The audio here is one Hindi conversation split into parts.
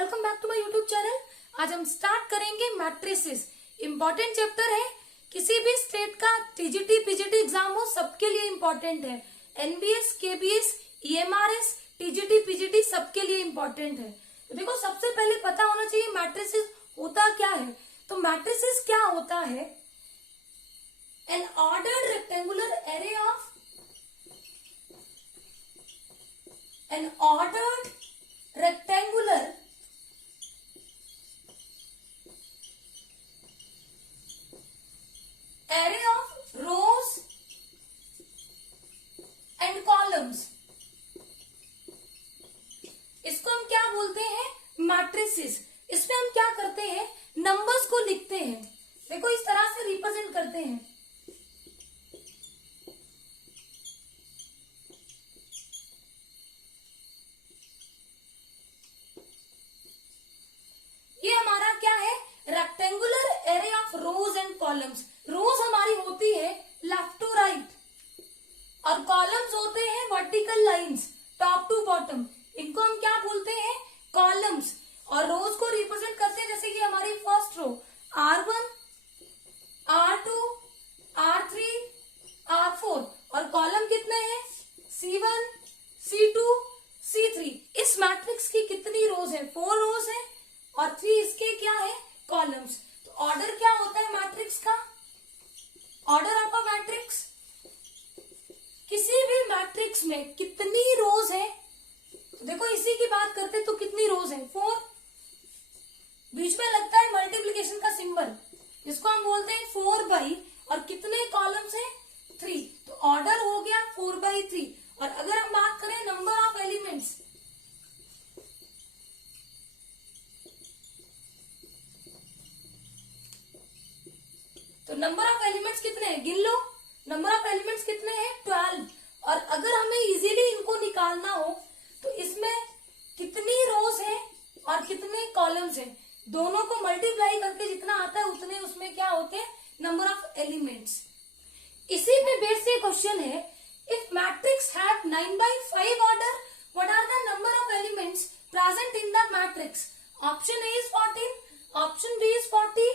Welcome back to my YouTube channel. आज हम स्टार्ट करेंगे मैट्रिसेस। इंपॉर्टेंट चैप्टर है। किसी भी स्टेट का टीजीटी पीजीटी एग्जाम हो सबके लिए इंपॉर्टेंट है। NBS, KBS, EMRS, TGT PGT सबके लिए इंपॉर्टेंट है। तो देखो, सबसे पहले पता होना चाहिए मैट्रिसेस होता क्या है। तो मैट्रिसेस क्या होता है? N ordered rectangular array of N ordered rectangular array of rows and columns, इसको हम क्या बोलते हैं? मैट्रिसेस। इसमें हम क्या करते हैं? नंबर्स को लिखते हैं। देखो, इस तरह से रिप्रेजेंट करते हैं। ये हमारा क्या है? Rectangular array of rows and columns. Rows हमारी होती है लेफ्ट टू राइट और कॉलम्स होते हैं vertical lines top to bottom. इनको हम क्या बोलते हैं? कॉलम्स। और रोज को रिप्रेजेंट करते हैं जैसे कि हमारी first row R1, R2, R3, R4 और कॉलम कितने हैं? C1, C2, C3। इस मैट्रिक्स की कितनी रोज है? 4 रोज है और 3 इसके क्या है? कॉलम्स। तो ऑर्डर क्या होता है मैट्रिक्स का? ऑर्डर ऑफ अ मैट्रिक्स, किसी भी मैट्रिक्स में कितनी रोज है? तो देखो, इसी की बात करते तो कितनी रोज है? 4। बीच में लगता है मल्टीप्लिकेशन का सिंबल, जिसको हम बोलते हैं 4/, और कितने कॉलम्स है? 3। तो ऑर्डर हो गया 4/3। और अगर हम बात करें नंबर ऑफ एलिमेंट्स, तो नंबर ऑफ एलिमेंट्स कितने हैं? गिन लो। नंबर ऑफ एलिमेंट्स कितने हैं? 12। और अगर हमें इजीली इनको निकालना हो तो इसमें कितनी रोज है और कितने कॉलम्स हैं? दोनों को मल्टीप्लाई करके जितना आता है उतने उसमें क्या होते हैं? Number of elements. इसी पे बेस से क्वेश्चन है, if matrix have 9/5 order, what are the number of elements present in the matrix? Option A is 14, option B is 40,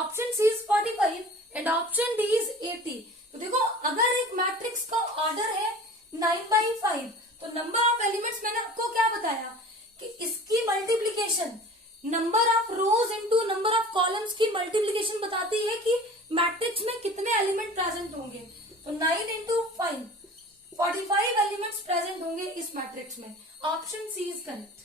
option C is 45 and option D is 80। तो देखो, अगर एक मैट्रिक्स का ऑर्डर है 9/5, तो नंबर ऑफ एलिमेंट्स मैंने आपको क्या बताया कि इसकी multiplication number of rose into number of columns की मल्टीप्लीकेशन बताती है कि मैट्रिक्स में कितने एलिमेंट प्रेजेंट होंगे। तो 9 × 5, 45 एलिमेंट्स प्रेजेंट होंगे इस मैट्रिक्स में। Option C is correct.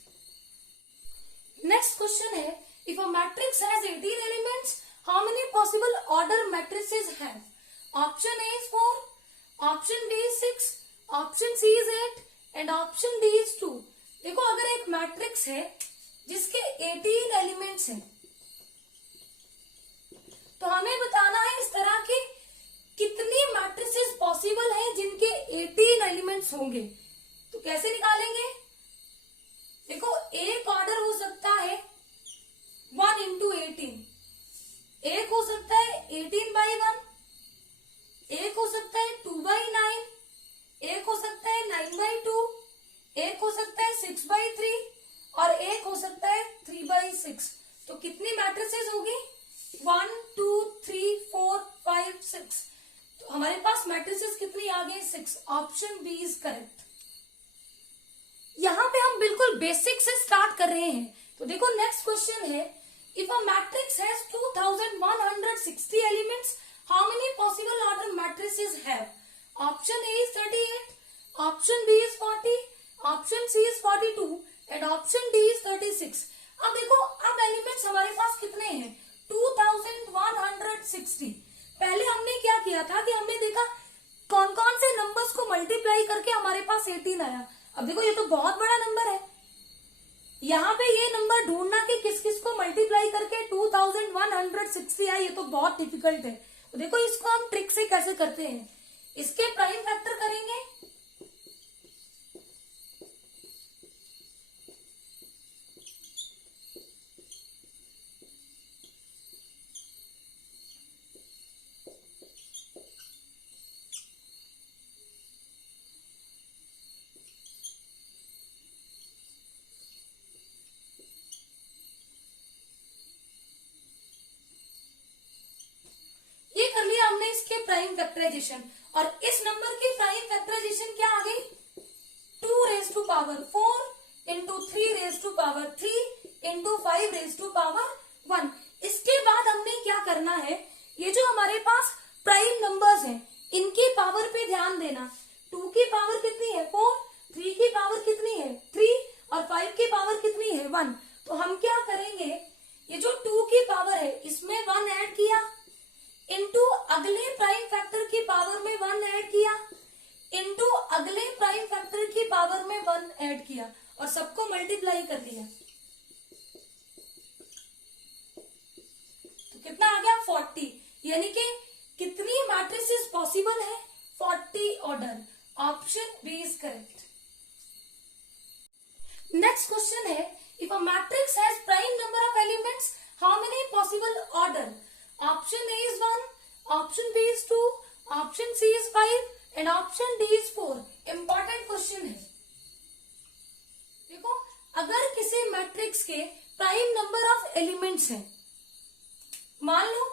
Next question है, if a matrix has 18 elements, how many possible order matrices have? Option A is 4, option B is 6, option C is 8 and option D is 2। देखो, अगर एक मैट्रिक्स है जिसके 18 एलिमेंट्स हैं, तो हमें बताना है इस तरह की कितनी मैट्रिसेस पॉसिबल हैं जिनके 18 एलिमेंट्स होंगे। तो कैसे निकालेंगे? देखो, एक ऑर्डर हो सकता है 1 × 18, एक हो सकता है 18/1, एक हो सकता है 2/9, एक हो सकता है 9/2, एक हो सकता है 6/3 और एक हो सकता है 3/6। तो कितनी मैट्रिसेस होगी? 1, 2, 3, 4, 5, 6। तो हमारे पास मैट्रिसेस कितनी आ गई? 6। Option B is correct. यहां पे हम बिल्कुल बेसिक से स्टार्ट कर रहे हैं। तो देखो, नेक्स्ट क्वेश्चन है, if a matrix has 2160 elements, how many possible order matrices have? Option A is 38, option B is 40, option C is 42 and option D is 36। अब देखो, अब एलिमेंट्स हमारे पास कितने हैं? 2160। पहले हमने क्या किया था कि हमने देखा कौन कौन से नंबर्स को मल्टीप्लाई करके हमारे पास 18 आया। अब देखो, ये तो बहुत बड़ा नंबर है। यहाँ पे ये नंबर ढूंढना कि किस किस को मल्टीप्लाई करके 2160 आए, ये तो बहुत डिफिकल्ट है। तो देखो, इसको हम ट्रिक से कैसे करते हैं, इसके प्राइम फैक्टर करेंगे। प्राइम फैक्टराइजेशन, और इस नंबर की प्राइम फैक्टराइजेशन क्या आ गई, 2 raise to power 4 into 3 raise to power 3 into 5 raise to power 1। इसके बाद हमने क्या करना है, ये जो हमारे पास प्राइम नंबर्स हैं इनकी पावर पे ध्यान देना। 2 की पावर कितनी है 4, 3 की पावर कितनी है 3 और 5 की पावर कितनी है 1। तो हम क्या करेंगे, ये जो 2 की पावर है इसमें 1 ऐड किया, इनटू अगले प्राइम फैक्टर की पावर में 1 ऐड किया, इनटू अगले प्राइम फैक्टर की पावर में 1 ऐड किया, और सबको मल्टीप्लाई कर दिया। तो कितना आ गया 40, यानी कि कितनी मैट्रिसेस पॉसिबल है 40 order. Option B is correct. Next question है, if a matrix has prime number of elements how many possible order. Option A is 1, option B is 2, option C is 5 and option D is 4। Important question है। देखो, अगर किसी मैट्रिक्स के प्राइम नंबर ऑफ एलिमेंट्स हैं, मान लो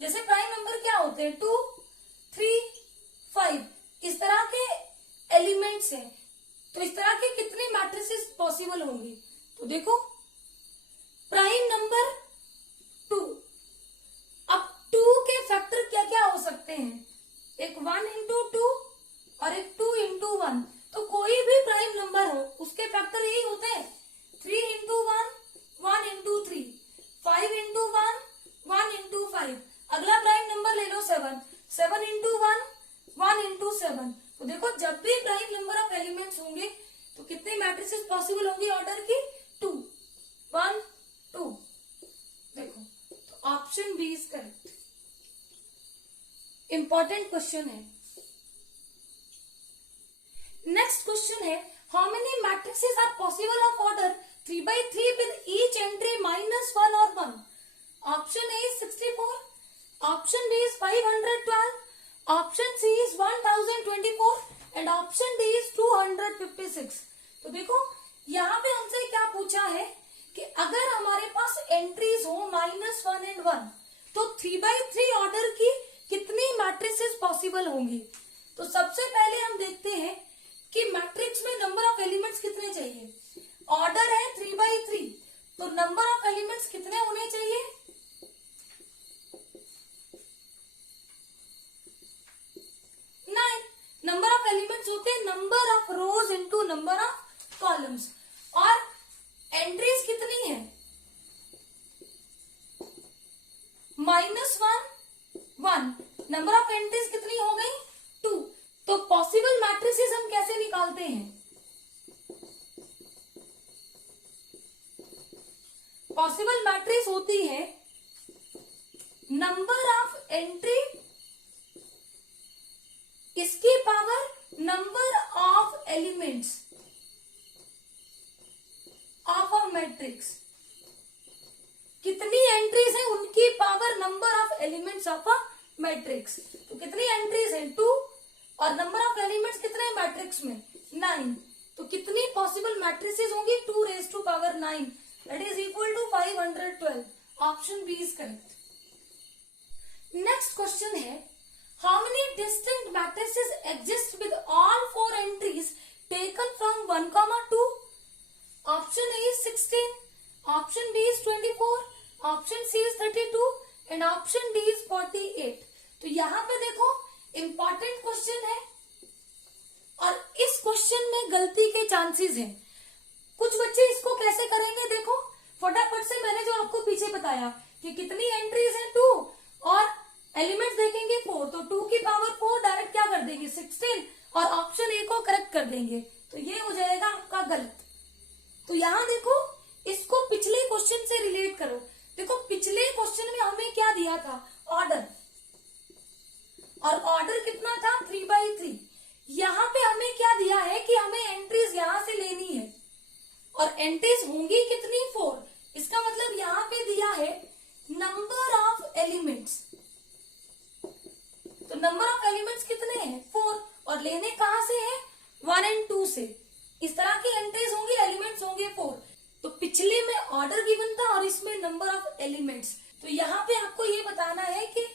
जैसे प्राइम नंबर क्या होते हैं 2, 3, 5, इस तरह के एलिमेंट्स हैं, तो इस तरह के कितनी मैट्रिसेस पॉसिबल होंगी। तो देखो, प्राइम नंबर 2, अब 2 के फैक्टर क्या क्या हो सकते हैं, एक 1 इंटू 2 और एक 2 इंटू 1। तो कोई भी प्राइम नंबर हो उसके फैक्टर यही होते हैं, 3 इंटू 1, 1 इंटू 3, 5 इंटू 1, 1 इंटू 5। अगला प्राइम नंबर ले लो 7, 7 इंटू 1, 1 इंटू 7। तो देखो, जब भी प्राइम नंबर ऑफ एलिमेंट्स होंगे तो कितनी मैट्रिसेस पॉसिबल होंगी ऑर्डर की 2, 1, 2। देखो, तो option B is correct. Important question है। नेक्स्ट क्वेश्चन है, how many matrices are possible of order 3x3 with each entry -1 और 1। Option A is 64, option B is 512, option C is 1024 and option D is 256। तो देखो, यहाँ पे हमसे क्या पूछा है कि अगर हमारे पास एंट्रीज हो -1 एंड 1 तो 3x3 ऑर्डर की कितनी मैट्रिसेस पॉसिबल होंगी। तो सबसे पहले हम देखते हैं कि मैट्रिक्स में नंबर ऑफ एलिमेंट्स कितने चाहिए। ऑर्डर है 3x3, तो नंबर ऑफ एलिमेंट्स कितने होने चाहिए, 9। नंबर ऑफ एलिमेंट्स होते हैं number of rose into number of columns, और एंट्रीज कितनी है -1, 1। नंबर ऑफ एंट्रीज कितनी हो गई 2। तो पॉसिबल मैट्रिसेस हम कैसे निकालते हैं, पॉसिबल मैट्रिक्स होती है नंबर ऑफ एंट्री इसकी power number of elements of a matrix. कितनी एंट्रीज है उनकी power number of elements of a matrix. तो कितनी एंट्रीज है 2 और नंबर ऑफ एलिमेंट्स कितने हैं मैट्रिक्स में 9। तो कितनी पॉसिबल मैट्रिसेस होंगी 2 raise to power 9 that is equal to 512। Option B is correct. Next question है, how many distinct matrices exist with all 4 entries taken from 1, 2। Option A is 16, option B is 24, option C is 32 and option D is 48। तो यहाँ पे देखो, इंपॉर्टेंट क्वेश्चन है और इस क्वेश्चन में गलती के चांसेस हैं। कुछ बच्चे इसको कैसे करेंगे, देखो फटाफट से मैंने जो आपको पीछे बताया कि कितनी एंट्रीज हैं 2 और एलिमेंट्स देखेंगे 4, तो 2 की पावर 4 डायरेक्ट क्या कर देंगे 16 और ऑप्शन ए को करेक्ट कर देंगे। तो ये हो जाएगा आपका गलत। तो यहाँ देखो, इसको पिछले क्वेश्चन से रिलेट करो। देखो, पिछले क्वेश्चन में हमें क्या दिया था ऑर्डर, और ऑर्डर कितना था 3x3। यहाँ पे हमें क्या दिया है कि हमें एंट्रीज यहां से लेनी है और एंट्रीज होंगी कितनी 4। इसका मतलब यहाँ पे दिया है नंबर ऑफ एलिमेंट्स। तो नंबर ऑफ एलिमेंट्स कितने हैं 4 और लेने कहां से है 1 और 2 से। इस तरह की एंट्रीज होंगी, एलिमेंट्स होंगे 4। तो पिछले में ऑर्डर गिवन था और इसमें नंबर ऑफ एलिमेंट्स। तो यहाँ पे आपको ये बताना है कि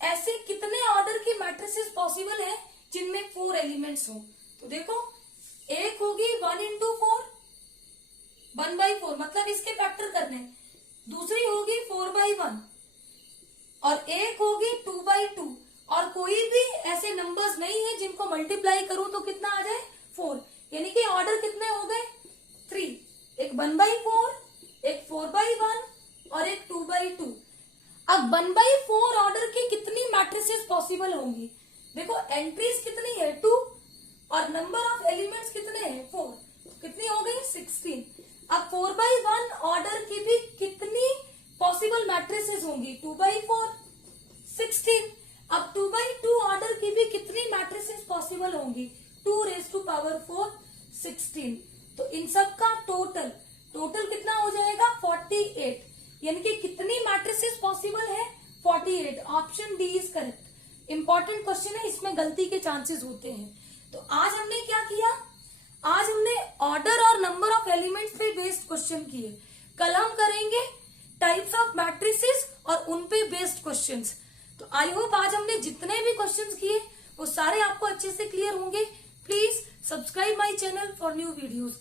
ऐसे कितने ऑर्डर की मैट्रिसेस पॉसिबल है जिनमें 4 एलिमेंट्स हो? तो देखो, एक होगी 1 into 4, 1/4, मतलब इसके फैक्टर करने। दूसरी होगी 4/1 और एक होगी 2/2। और कोई भी ऐसे नंबर्स नहीं है जिनको मल्टीप्लाई करूं तो कितना आ जाए? 4। यानी कि ऑर्डर कितने हो गए? 3। एक 1/4, एक 4/1 और एक 2/2। अब 1/4 ऑर्डर की कितनी मैट्रिसेस पॉसिबल होंगी? देखो, एंट्रीज कितनी है? 2 और नंबर ऑफ एलिमेंट्स कितने हैं? 4। कितनी हो गई? 16। अब 4/1 ऑर्डर की भी कितनी पॉसिबल मैट्रिसेस होंगी? 2/4, 16। अब 2/2 ऑर्डर की भी कितनी मैट्रिसेस पॉसिबल होंगी? 2⁴ 16। तो इन सब का टोटल कितना हो जाएगा? 48। यानी कि कितनी मैट्रिसेस पॉसिबल है? 48। Option D is correct. Important question है, इसमें गलती के चांसेस होते हैं। तो आज हमने क्या किया? आज हमने ऑर्डर और नंबर ऑफ एलिमेंट्स पे बेस्ड क्वेश्चन किए। कल हम करेंगे टाइप्स ऑफ मैट्रिसेस और उन पे बेस्ड क्वेश्चंस। तो आई होप आज हमने जितने भी क्वेश्चंस किए वो सारे आपको अच्छे से क्लियर होंगे। Please subscribe my channel for new videos.